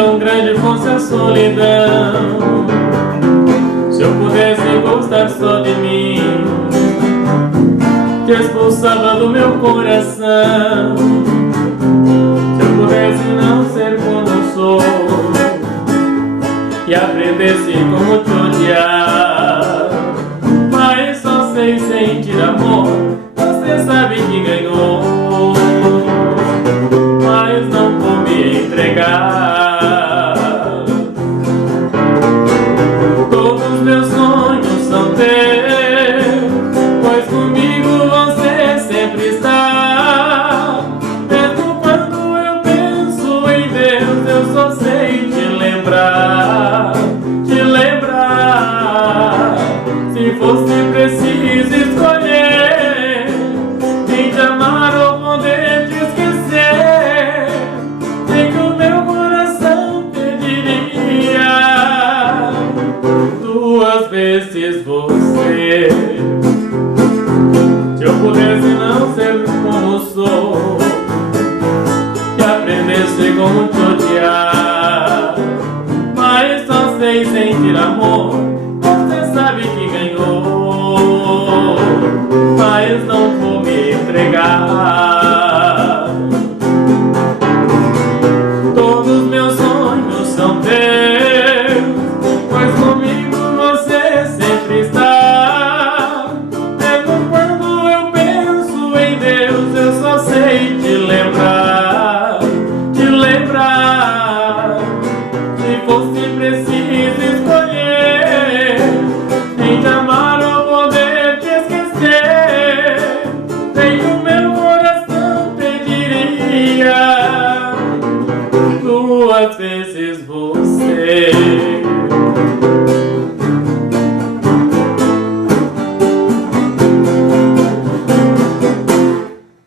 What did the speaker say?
tão grande fosse a solidão, se eu pudesse gostar só de mim, te expulsava do meu coração. Se eu pudesse não ser como eu sou e aprendesse como te odiar, mas só sei sentir amor, você sabe que ganhou, mas não vou me entregar. Todos meus sonhos são teus, pois comigo você sempre está. Mesmo quando eu penso em Deus, eu só sei te lembrar, te lembrar. Se fosse preciso escolher quem te amar ou poder te esquecer, sei que o meu coração pediria duas vezes você. Se eu pudesse não ser como sou e aprendesse como te odiar, mas só sei sentir amor, você sabe que ganhou, mas não vou me entregar. Todos meus sonhos são teus, pois comigo você sempre está. Mesmo quando eu penso em Deus, eu só sei te lembrar, te lembrar. Se fosse preciso escolher em te amar ou poder te esquecer, sei que o meu coração pediria duas vezes você.